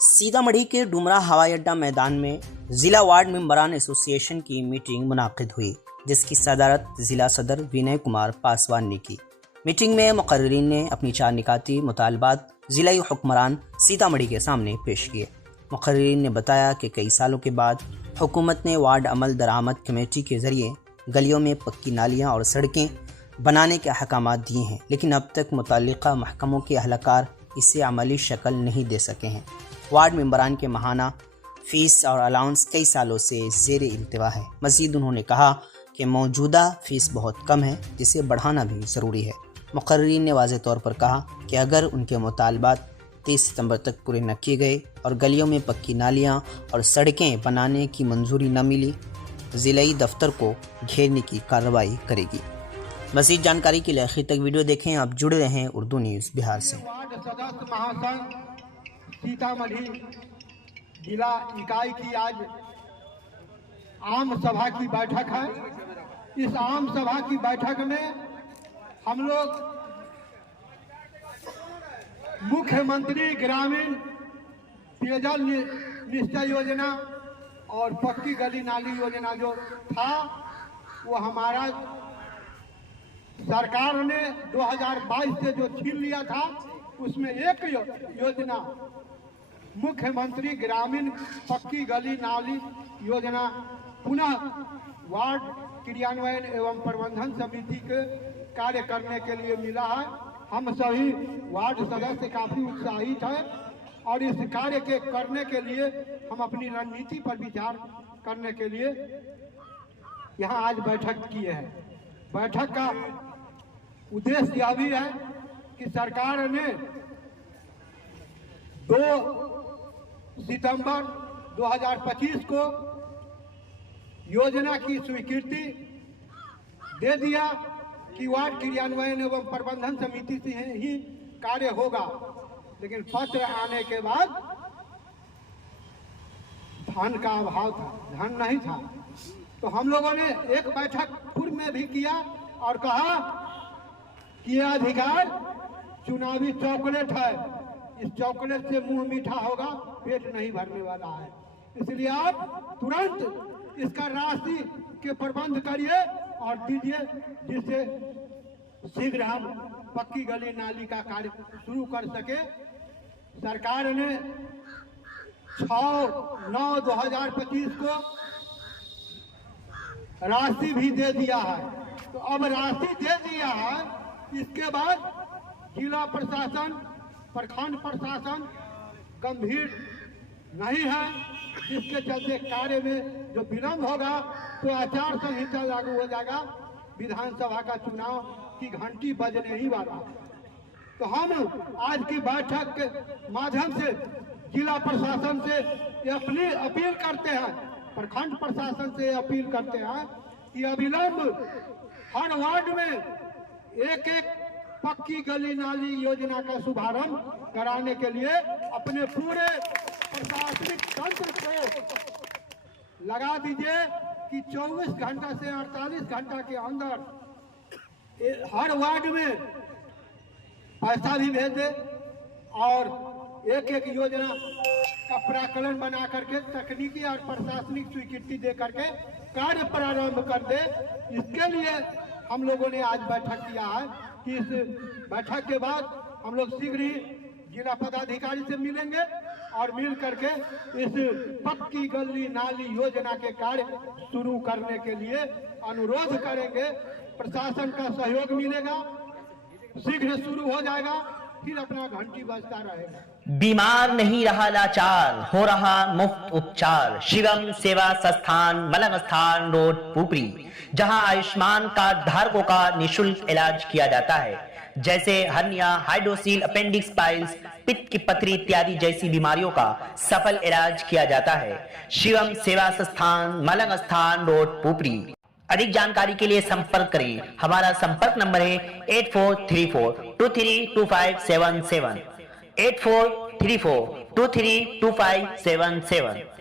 सीतामढ़ी के डुमरा हवाई अड्डा मैदान में जिला वार्ड मेंबरान एसोसिएशन की मीटिंग मुनाकिद हुई, जिसकी सदारत जिला सदर विनय कुमार पासवान ने की। मीटिंग में मुकर्रिरीन ने अपनी 4 निकाती मुतालबात जिलाई हुक्मरान सीतामढ़ी के सामने पेश किए। मुकर्रिरीन ने बताया कि कई सालों के बाद हुकूमत ने वार्ड अमल दरामद कमेटी के ज़रिए गलियों में पक्की नालियाँ और सड़कें बनाने के अहकामात दिए हैं, लेकिन अब तक मुतल्लिका महकमों के अहलकार इसे अमली शक्ल नहीं दे सके हैं। वार्ड मेंबरान के माहाना फ़ीस और अलाउंस कई सालों से ज़ेर इल्तिवा है। मज़ीद उन्होंने कहा कि मौजूदा फ़ीस बहुत कम है, जिसे बढ़ाना भी ज़रूरी है। मुकर्रिरीन ने वाज़ेह तौर पर कहा कि अगर उनके मुतालबात 30 सितंबर तक पूरे न किए गए और गलियों में पक्की नालियाँ और सड़कें बनाने की मंजूरी न मिली, ज़िलाई दफ्तर को घेरने की कार्रवाई करेगी। मज़ीद जानकारी के लिए आखिर तक वीडियो देखें। आप जुड़े रहें उर्दू न्यूज़ बिहार से। वार्ड सदस्य महासंघ सीतामढ़ी जिला इकाई की आज आम सभा की बैठक है। इस आम सभा की बैठक में हम लोग मुख्यमंत्री ग्रामीण पेयजल निश्चय योजना और पक्की गली नाली योजना जो था, वो हमारा सरकार ने 2022 से जो छीन लिया था, उसमें एक योजना मुख्यमंत्री ग्रामीण पक्की गली नाली योजना पुनः वार्ड क्रियान्वयन एवं प्रबंधन समिति के कार्य करने के लिए मिला है। हम सभी वार्ड सदस्य काफी उत्साहित हैं और इस कार्य के करने के लिए हम अपनी रणनीति पर विचार करने के लिए यहाँ आज बैठक किए हैं। बैठक का उद्देश्य यह भी है कि सरकार ने 2 सितंबर 2025 को योजना की स्वीकृति दे दिया कि वार्ड क्रियान्वयन एवं प्रबंधन समिति से ही कार्य होगा, लेकिन पत्र आने के बाद धन का अभाव था, धन नहीं था। तो हम लोगों ने एक बैठक पूर्व में भी किया और कहा कि यह अधिकार चुनावी चॉकलेट है, इस चॉकलेट से मुंह मीठा होगा, पेट नहीं भरने वाला है। इसलिए आप तुरंत इसका राशि के प्रबंध करिए और दीजिए, जिससे शीघ्र हम पक्की गली नाली का कार्य शुरू कर सके। सरकार ने 6/9/2025 को राशि भी दे दिया है। तो अब राशि दे दिया है, इसके बाद जिला प्रशासन प्रखंड प्रशासन गंभीर नहीं है, जिसके चलते कार्य में जो विलम्ब होगा तो आचार संहिता लागू हो जाएगा, विधानसभा का चुनाव की घंटी बजने ही वाला है। तो हम आज की बैठक के माध्यम से जिला प्रशासन से अपनी अपील करते हैं, प्रखंड प्रशासन से अपील करते हैं कि अविलंब हर वार्ड में एक पक्की गली नाली योजना का शुभारंभ कराने के लिए अपने पूरे प्रशासनिक तंत्र को लगा दीजिए कि 24 घंटा से 48 घंटा के अंदर हर वार्ड में पैसा भी भेज दे और एक योजना का प्राकलन बना करके तकनीकी और प्रशासनिक स्वीकृति दे करके कार्य प्रारंभ कर दे। इसके लिए हम लोगों ने आज बैठक किया है कि इस बैठक के बाद हम लोग शीघ्र ही जिला पदाधिकारी से मिलेंगे और मिल करके इस पक्की गली नाली योजना के कार्य शुरू करने के लिए अनुरोध करेंगे। प्रशासन का सहयोग मिलेगा, शीघ्र शुरू हो जाएगा, फिर अपना घंटी बजता रहेगा। बीमार नहीं रहा लाचार, हो रहा मुफ्त उपचार। शिवम सेवा संस्थान, मलंग स्थान रोड, पुपरी, जहां आयुष्मान कार्ड धारकों का निशुल्क इलाज किया जाता है, जैसे हर्निया, हाइड्रोसील, अपेंडिक्स, पाइल्स, पित्त की पथरी इत्यादि जैसी बीमारियों का सफल इलाज किया जाता है। शिवम सेवा संस्थान, मलंग स्थान रोड, पुपरी। अधिक जानकारी के लिए संपर्क करें। हमारा संपर्क नंबर है 8434232577, 8434232577।